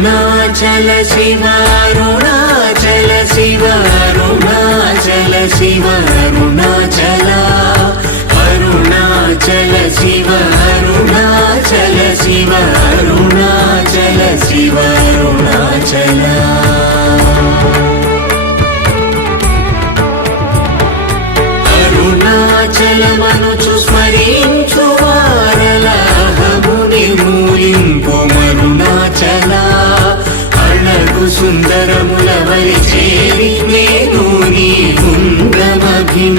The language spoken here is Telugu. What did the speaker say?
అరుణాచల శివ అరుణాచల శివ అరుణాచల శివ అరుణాచల అరుణాచల శివ అరుణాచల శివ అరుణాచల శివ అరుణాచల అరుణాచలమనుచు స్మరించు వారలహము నిర్మూలింపు మరుణాచల అళగు సుందరముల వలి చేరి నేను నీ గుండమభిం